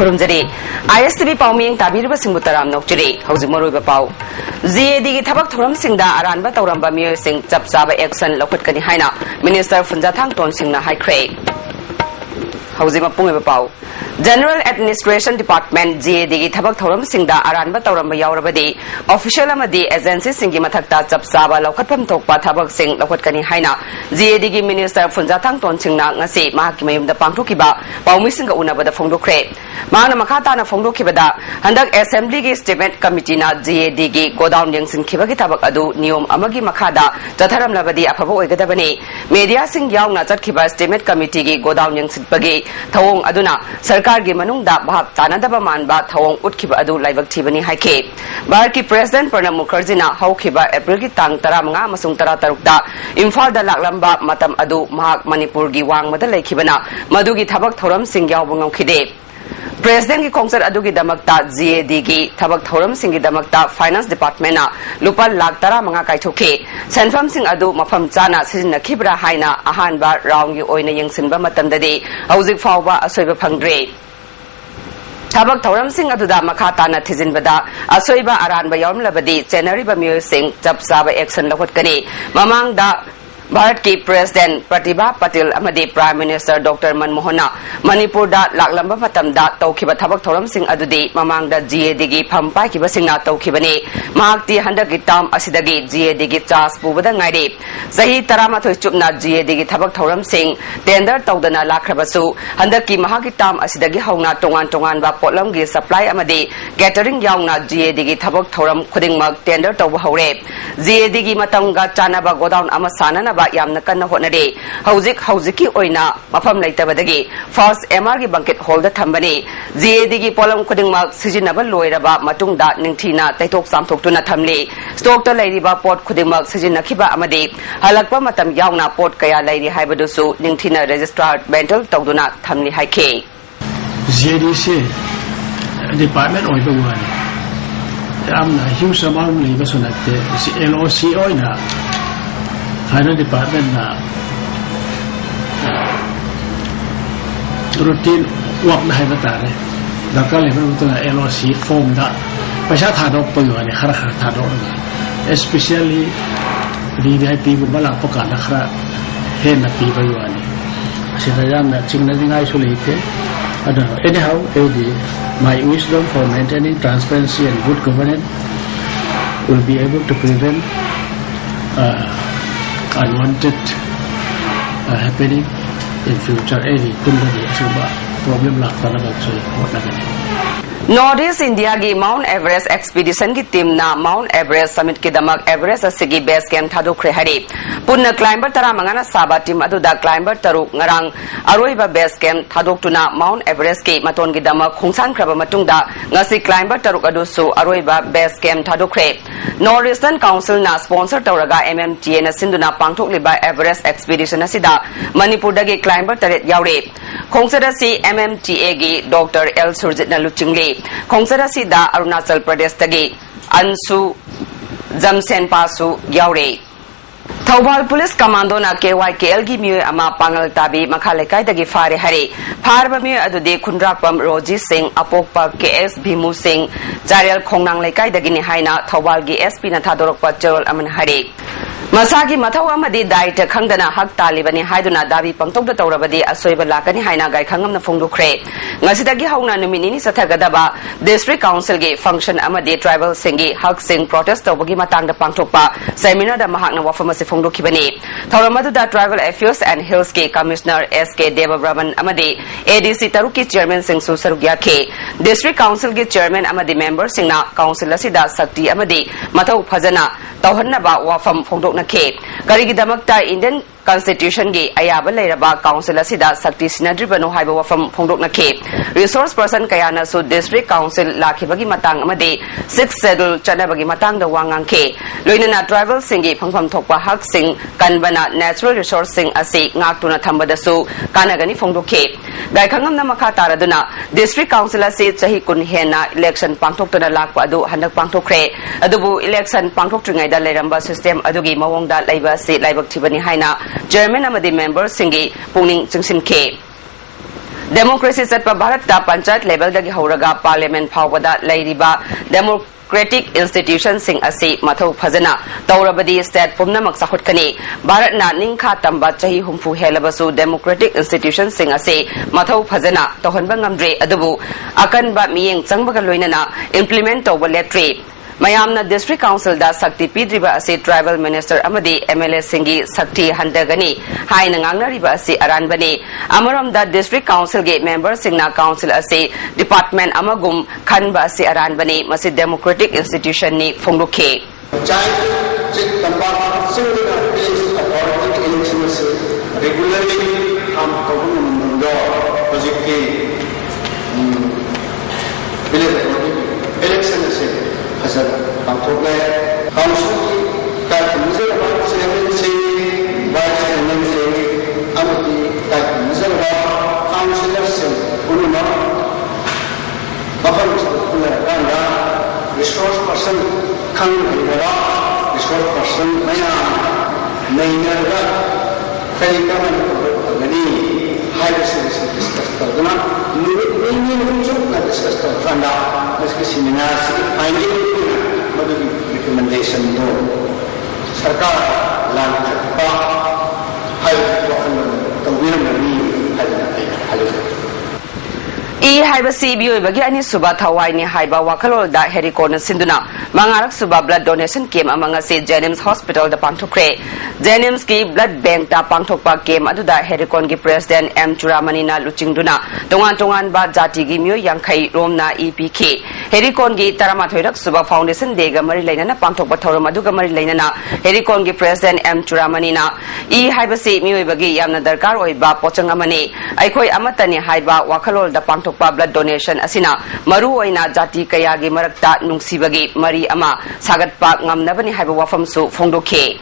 खुरुमजरी ISTV पाउमिंग ताबिरबा सिंगबु तराम नोकजरी हौजिक मरुइबा पाउ GAD गी थबक theorem सिंगदा अरानबा तौरंबा मियोय सिंग चपचाबा action लौखटकनी हाइना minister फुंजाथांग तोन सिंगना हाइख्रे हौजिक मपुंगबा पाउ General Administration Department GAD गी थबक थोरम सिंगदा अरानबा तौरंबा यावरबदी ऑफिशियल अमदी एजेंसी सिंगी मथक्ता चपचाबा लौखटफम थोकपा थबक सिंग लौखटकनी हाइना GAD गी मिनिस्टर फुंजाथांग तोन सिंगना ngasi mahaki mayumda pangthokiba paumi singa unabada phongdokre mana makhatana phongdokhibada handak assembly gi statement committee na GAD gi godown yengsin khibagi thabak adu niyom amagi makhada tatharam labadi afaba oigadabani media sing yaungna chatkhiba statement committee gi godown yengsin pagi thawong aduna sarkar gi manungda bhab tanadaba manba thawong utkhiba adu laibak thibani haike Bharat ki president Pranab Mukherjee na hawkhiba April gi tang 15 amasung 16 da Imphal da laklamba matam adu mahak Manipur gi wangmada lekhibana madugi thabak thoram sing yawba ngaukhide President ki khongchar adugi damakta GAD gi thabak thoram sing gi damakta finance department na lupa lakh 15 kaithokhe senfam sing adu mafam chana sizinnakhibra haina ahanba round gi oina yengsinba matamdadi hauzik fawba asoiba phangdre Thabak thoram sing aduda makhatana thizinbada asoiba aranba yawmlabadi chenariba miyoy sing chapsaba action lahotkani mamangda Bharat ki President Pratibha Patil amadi Prime Minister Dr. Manmohan Manipur da laklamba matamda tawkhiba thabak thoram sing adudi mamangda GAD gi phampai kiba singna tawkhibani mahakti handaki tam asidagi GAD gi charge pubada ngairi sahi 13 chupna GAD gi thabak thoram sing tender tawdana lakhrabasu handaki mahaki tam asidagi hauna tongan ba potlam gi supply amadi catering yaungna GAD gi thabak thoram khudingmak tender tawba hore GAD gi matamga chanaba godown ama sanana yamna kanna honare haujiki oina mafam laitabadagi first MR gi banquet hall da thambani GAD gi polam khudingmak sijinaba loiraba matungda ningthina taitok samthoktuna thamli stock ta lairiba pot khudingmak sijinakhiba amadi halakpa matam yauna pot kaya lairi haibadusu ningthina registrar mental tawduna thamli haike GADC department oiba wani amna huge amount liba sunate LOC oina Finance Department na routine work na haibata dakal level to LOC form da paisa thadok payani khara thadok especially VIP gubala poka na khara hen na pi bayani sida yam na chingna dingai solite anyhow my wisdom for maintaining transparency and good governance will be able to prevent unwanted happening in future any kumbadi asuba problem la tanaba choi hotnagani Northeast India gi Mount Everest expedition ki team na Mount Everest summit ki damak Everest asigi base camp thadokre hari punna climber tara mangana saba team aduda climber taruk ngarang aroiba base camp thadoktuna Mount Everest ki maton gi damak khungsan khraba matungda ngasi climber taruk adusu aroiba base camp thadokre Northeastern Council na sponsor tawraga MMTA na sinduna pangthokliba Everest expedition asida Manipur dagi climber taret yaure khongchara si MMTA gi Dr. L Surjit na luchingli khongchara si da Arunachal Pradesh dagi Ansu Jamsen Pasu yaure Thawbal Police Commando na KYKL gi miyoy ama pangal tabi makhalaikai dagi fare hari farba miyoy adude khundrakpam Roji Singh apokpa KS Bhimu Singh Jarial Khongnang laikai dagi ni haina Thawbal gi SP na thadorokpa charol aman hari Masagi mathaw amadi daita khangdana hak talibani haiduna dabi pangtokda tawrabadi asoiba lakani haina gai khangam na phongdukre ngasidagi hauna numinini sathagadaba district council gi function amadi tribal singi hak sing protest tawbagi matangda pangthokpa seminar da mahakna wafam ase phongdokhibani thawramadu da tribal affairs and hills ki commissioner SK Devabraman amadi ADC taruki chairman sing susarugya ke district council gi chairman amadi member singna council asida sakti amadi mathaw phajana tawhannaba wafam phongdokna ke karigi damakta Indian Constitution gi ayaba leiraba council asida sakti sinadribano haiba wafam phongdokna ke resource person kayana su district council lakhibagi matang amadi 6 schedule chanabagi matang da wangang ke loinana tribal singi phangpham thokpa hak sing kanbana natural resource sing asi ngaktuna thambada su kanagani phongdokhe gai khangam na makha taraduna district council asi chahi kun hena election pangthokna lakpa adu handak pangthokre adubu election pangthokringai da leiramba system adugi mawongda leiba si laibak thibani haina Chairman amadi member singi pungning chingsin ke Democracy Satpa Bharata Panchayat level dagi hauraga Parliament phawbada leiriba Democratic institutions sing asi mathau phajana taurabadi state pumnamak sakhutkani Bharatna ningkha tamba chahi humfu helabasu Democratic institutions sing asi mathau phajana tohonba ngamdre adubu akanba miyeng changbaga loinana implement tawba letri Mayamna District Council da Sakti Pidriba asi Tribal Minister Amadi MLA Singi Sakti Handagani Hai Nangangnariba asi Aranbani Amaram da District Council ge member Singna Council asi Department Amagum Khanba asi Aranbani Masi Democratic Institution ni Fongruke election Hazard Pantogla, Council, that Miserable Secretary, Vice Secretary, Amati, that Miserable Councillors, Unuma, Buffalo, Ganga, resource person, Kangara, resource person, Maya, Naina, Felikaman, Many, higher citizens discussed the discussed the seminars, finding recommendation do Sarkar Land Haibasi Bioibagi ani Suba Tawai ni Haiba Wakalol da Herikona Sinduna Mangarak Suba blood donation came among us Jenims Hospital the Pantokre Jenims ki blood bank da Pantokpa came aduda Herikon gi President M. Churamanina Luchingduna Tongan ba Jati gi Myo Yankai Romna EPK Herikon gi Taramathoirak Suba Foundation Dega Mari Lainana Pantokpa Thoramaduga Mari Lainana Herikon gi President M. Churamanina Haibasi Bioibagi Yamna Darkar Oiba Pochangamani Aikoi Amatani Haiba Wakalol the Pantokpa blood donation asina maru oina jati kayagi marakta nungsibagi mari ama sagatpa ngamnabani haiba wafamsu phongdokhe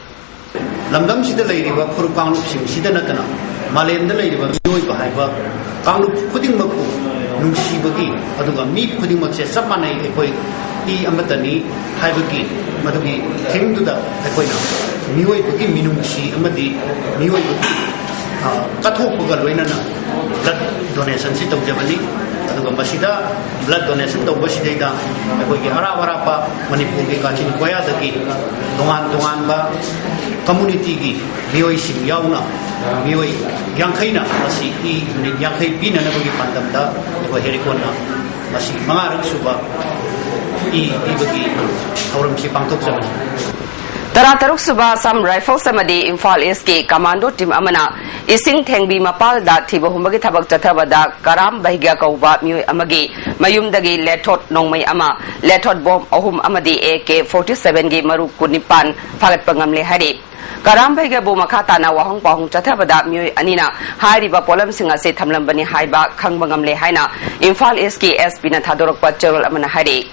lamdam sida leiriba phuru kanglup sing sida natana malemda leiriba yoi ba haiba kanglup khudingmak nungsibagi aduga mi khudingmak se samanai ekoi I amatani haibagi madugi thingduda ekoina mioi bagi minungsi amadi mioi bagi kathokpaga loinana blood donation si tawjabani aduga masida blood donation tawbasidaida akoigi araba manipur gi kachin koya dagi dongan ba community gi mioi sing yauna mioi yangkhaina asi I yangkhai pina na bagi pandamda ko herikona masi mangarak suba I bagi hauram si pangtok sabani Tarataruk Suba Sam Rifles Samadi Imphal East ki Commando Team Amana Ising Thengbi Mapal da Thiba Humbagi Thabak Chathabada Karam Bahigya Kauba Mui Amagi Mayumdagi Lethot Nongmai Ama Lethot Bomb Ahum Amadi AK-47 gi Maru Kunipan Phagat Pangamle Hari Karam Bahigya Bu Makata na Wahong Pahong Chathabada Mui Anina Hariba Polam Singa Se Thamlambani Haiba Khangbangamle Haina Imphal East ki SP na Thadorokpa Cherol Amana Hari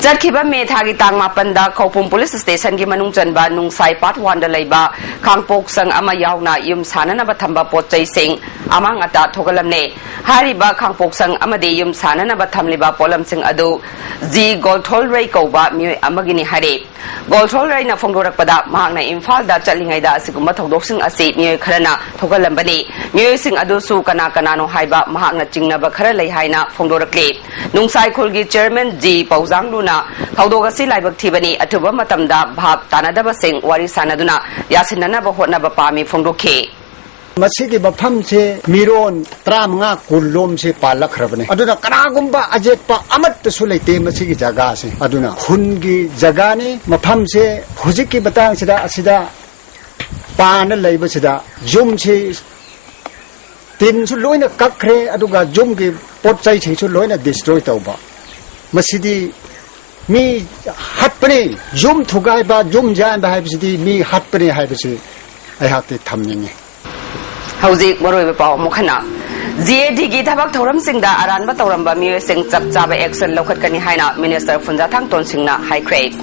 Jatkiba May thagi tang mapanda Kaupum Police Station gi manung chanba nungsai part 1 da leiba khangpok sang ama yauna yum sanana ba thamba potchai sing amang ata thogalamne hariba khangpok sang amade yum sanana ba thamliba polam sing adu ji golthol rei kauba myoy amagini hare golthol rei na phongdorakpada mahakna Imphal da chalingai da asigumba thodok sing asi myoy kharana thogalambani myoy sing adu su kana no haiba mahakna chingnaba khara lei haina phongdorakle nungsai khulgi chairman ji paujang luna Kaudogasi Laibak Tibani Atuba Matamda Bhab Tanadaba Singh Wari Sanaduna Yasinana Bahotna Bapami Fongdoke Masigi Bapam se Miron Tramanga Kulum se Palakrabane Aduna Karagumba Ajetpa Amat Sulate Masigi Jagase Aduna Hungi Jagani Mapam se Huziki Batang Sida Asida Pana Laibasida Jum se Tin Suloina Kakre Aduga Jumgi Potsai Suloina destroy Tauba Masidi Mi hatpani zoom thugai ba zoom jan ba haibsidi mi hatpani haibsi ai hakti thamning Hauji Moroi Pao Mukhana ZAD gi thabak thoram singda aranba tawramba mi sing chapchaba action lokhat kani haina Minister Funjathang Tonsingna high grade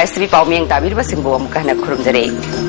ISTV Pao May.3-pm.ISTV Manipuri